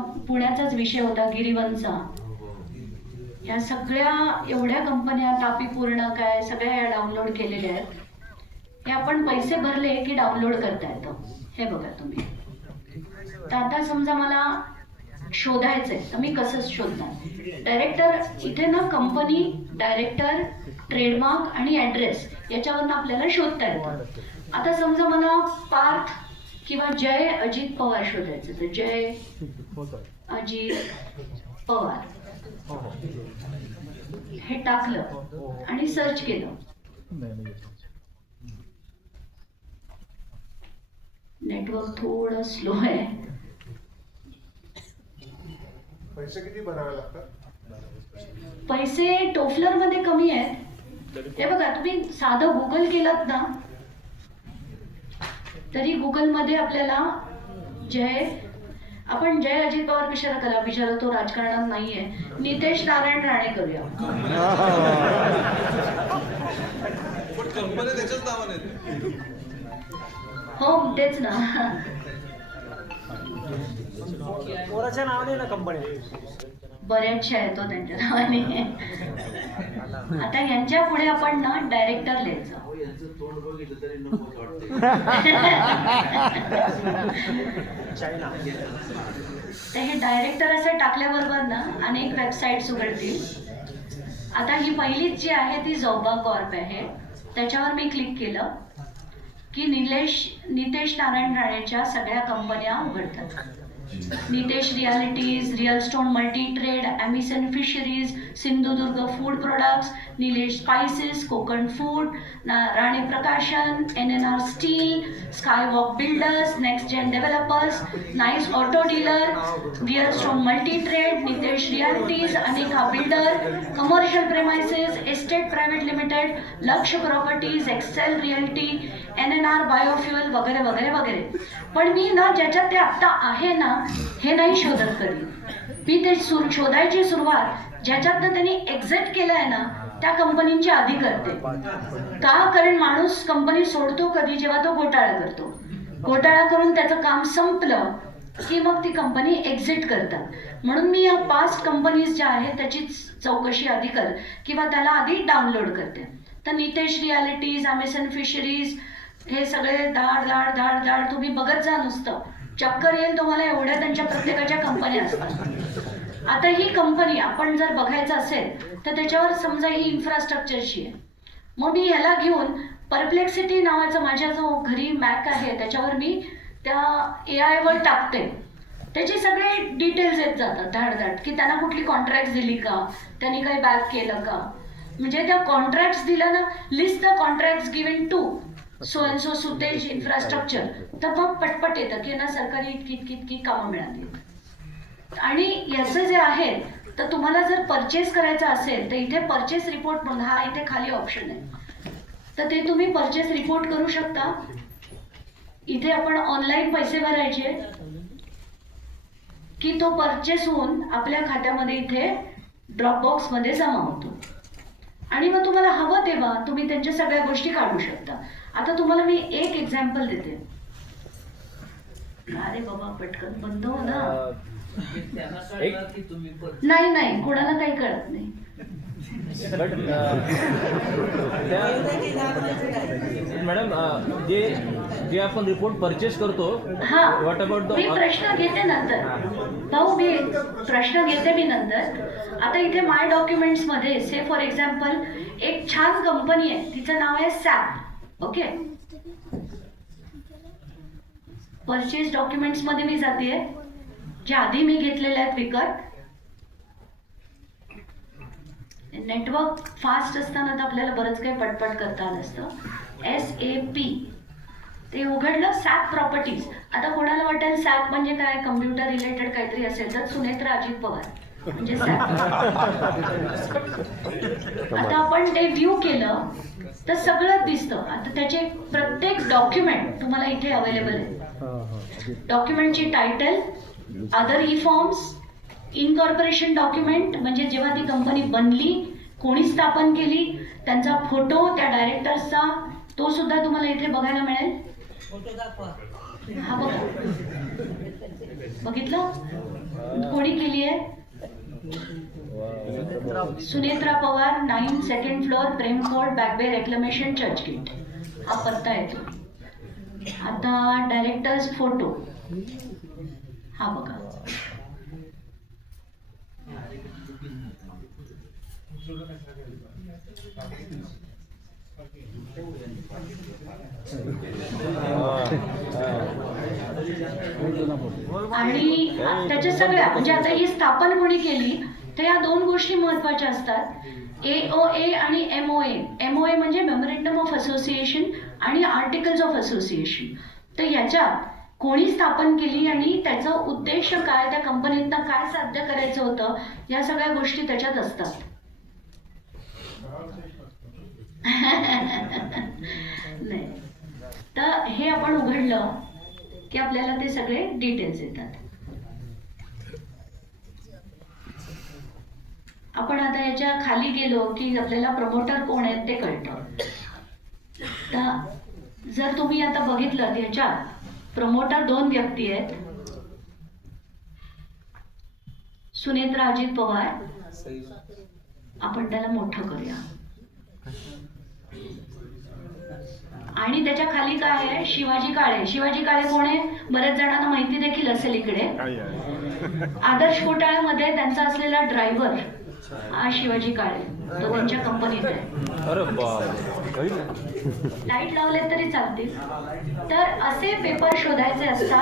पुण्याचाच विषय होता गिरीवनचा. या सगळ्या एवढ्या कंपन्या तापी पूर्ण काय सगळ्या या डाउनलोड केलेल्या आहेत. हे आपण पैसे भरले की डाउनलोड करता येतं. हे बघा तुम्ही. तर आता समजा मला शोधायचंय तर मी कसं शोधणार? डायरेक्टर इथे ना कंपनी डायरेक्टर ट्रेडमार्क आणि ॲड्रेस याच्यावरनं आपल्याला शोधता येतं. आता समजा मला पार्थ किंवा जय अजित पवार शोधायचं तर जय अजित पवार. हे टाकलं आणि सर्च केलं. नेटवर्क थोडं स्लो आहे. पैसे किती भरावे लागतात? पैसे टोफलरमध्ये कमी आहेत. हे बघा तुम्ही साधं गुगल केलात ना तरी गुगलमध्ये आपल्याला जय आपण जय अजित पवार कशाला करा. बिचारा तो राजकारणात नाहीये. नितेश नारायण राणे करूया. हो तेच ना. पोराच्या नावाने ना कंपनी बऱ्याचशा येतो त्यांच्या नावाने. आता यांच्या पुढे आपण ना डायरेक्टर लिहायचं यांचं तोंड बघितलं तरी नकोच वाटते तर हे डायरेक्टर असं टाकल्याबरोबर ना अनेक वेबसाईट्स उघडतील. आता ही पहिलीच जी आहे ती झोबा कॉर्प आहे. त्याच्यावर मी क्लिक केलं की निलेश नितेश नारायण राणेच्या सगळ्या कंपन्या उघडतात. Nitesh Realities, Real Stone Multi Trade, Amison Fisheries, Sindhudurga Food Products, Nilesh Spices, Kokan Food, Rani Prakashan, NNR Steel, Skywalk Builders, Next Gen Developers, Nice Auto Dealer, Real Stone Multi Trade, Nitesh Realities, Anika Builder, Commercial Premises, Estate limited Laksh properties Excel realty N N R biofuel वगैरे वगैरे वगैरे. पण मी ना ज्याच्यात ते आत्ता आहे ना हे नाही शोधत कधी. मी ते सुर शोधायची सुरुवात ज्याच्यातनं त्यांनी एक्झिट केलंय ना त्या कंपनीची आधी करते. का? कारण माणूस कंपनी सोडतो कधी जेव्हा तो घोटाळा करतो. घोटाळा करून त्याचं काम संपलं की मग ती कंपनी एक्झिट करतात. म्हणून मी या पास्ट कंपनीज ज्या आहेत त्याची चौकशी आधी कर किंवा त्याला आधी डाउनलोड करते. तर नितेश रियालिटीज अमेझॉन फिशरीज हे सगळे धाड धाड धाड धाड तुम्ही बघत जा नुसतं. चक्कर येईल तुम्हाला एवढ्या त्यांच्या प्रत्येकाच्या कंपन्या असतात आता ही कंपनी आपण जर बघायचं असेल तर त्याच्यावर समजा ही इन्फ्रास्ट्रक्चरची आहे. मग मी ह्याला घेऊन परप्लेक्सिटी नावाचा माझ्या जो घरी मॅक आहे त्याच्यावर मी त्या ए आयवर टाकते. त्याचे सगळे डिटेल्स येत जातात धाडधाड. की त्यांना कुठली कॉन्ट्रॅक्ट दिली का? त्यांनी काही बॅक केलं का? म्हणजे त्या कॉन्ट्रॅक्ट दिल्या ना list the contract given to so and so सुटेज infrastructure तर मग पटपट येतं की ना सरकारी इतकी इतकी इतकी कामं मिळाली आणि याचं जे आहे तर तुम्हाला जर परचेस करायचं असेल तर इथे परचेस रिपोर्ट म्हणून हा इथे खाली ऑप्शन आहे. तर ते तुम्ही परचेस रिपोर्ट करू शकता. इथे आपण ऑनलाईन पैसे भरायचे की तो परचेस होऊन आपल्या खात्यामध्ये इथे ड्रॉपबॉक्समध्ये जमा होतो. आणि मग तुम्हाला हवं तेव्हा तुम्ही त्यांच्या सगळ्या गोष्टी काढू शकता. आता तुम्हाला मी एक एक्झाम्पल देते. अरे बाबा पटकन बंद हो ना. नाही नाही कोणाला काही कळत नाही. बट मॅडम अ, जे जे आपण रिपोर्ट परचेस करतो हा व्हॉट अबाउट द मी प्रश्न घेते नंतर. भाऊ मी प्रश्न घेते मी नंतर. आता इथे माय डॉक्युमेंट्समध्ये से फॉर एक्झाम्पल एक छान कंपनी आहे. तिचं नाव आहे सॅप ओके परचेस डॉक्युमेंट्समध्ये मी जाते. जे आधी मी घेतलेले आहेत विकत नेटवर्क फास्ट असताना तर आपल्याला बरंच काही पटपट करता आलं असतं एस ए पी ते उघडलं सॅप प्रॉपर्टीज आता कोणाला वाटेल सॅप म्हणजे काय? कम्प्युटर रिलेटेड काहीतरी असेल तर सुनेत्रा अजित पवार. म्हणजे सॅप आता आपण ते व्ह्यू केलं तर सगळं दिसतं. आता त्याचे प्रत्येक डॉक्युमेंट तुम्हाला इथे अवेलेबल आहे. डॉक्युमेंटची title other e forms incorporation document म्हणजे जेव्हा ती कंपनी बनली कोणी स्थापन केली? त्यांचा फोटो त्या डायरेक्टर्सचा तो सुद्धा तुम्हाला इथे बघायला मिळेल. फोटो दाखवा हा बघा. बघितलं? Sunetra Pawar nine second floor Prem court backway church gate हा पत्ता येतो आता डायरेक्टर्स फोटो हा बघा. आणि त्याच्या सगळ्या म्हणजे आता ही स्थापन कोणी केली तर या दोन गोष्टी महत्त्वाच्या असतात. ए ओ ए आणि M O A M O A म्हणजे मेमोरेंडम ऑफ असोसिएशन आणि आर्टिकल्स ऑफ असोसिएशन तर याच्यात कोणी स्थापन केली आणि त्याचा उद्देश काय त्या कंपनीतनं काय साध्य करायचं होतं या सगळ्या गोष्टी त्याच्यात असतात. नाही. तर हे आपण उघडलं की आपल्याला ते सगळे डिटेल्स येतात. आपण आता याच्या खाली गेलो की आपल्याला प्रमोटर कोण आहेत ते कळतं. तर जर तुम्ही आता बघितलं ह्याच्यात प्रमोटर दोन व्यक्ती आहेत. सुनेत्रा अजित पवार. आपण त्याला मोठं करूया. आणि त्याच्याखाली काय आहे? शिवाजी काळे. शिवाजी काळे कोण आहे? बऱ्याच जणांना माहिती देखील असेल इकडे. आदर्श घोटाळ्यामध्ये त्यांचा असलेला ड्रायव्हर हा शिवाजी काळे. तो त्यांच्या कंपनीत आहे. लाइट लावले तरी चालतील. तर असे पेपर शोधायचे असतात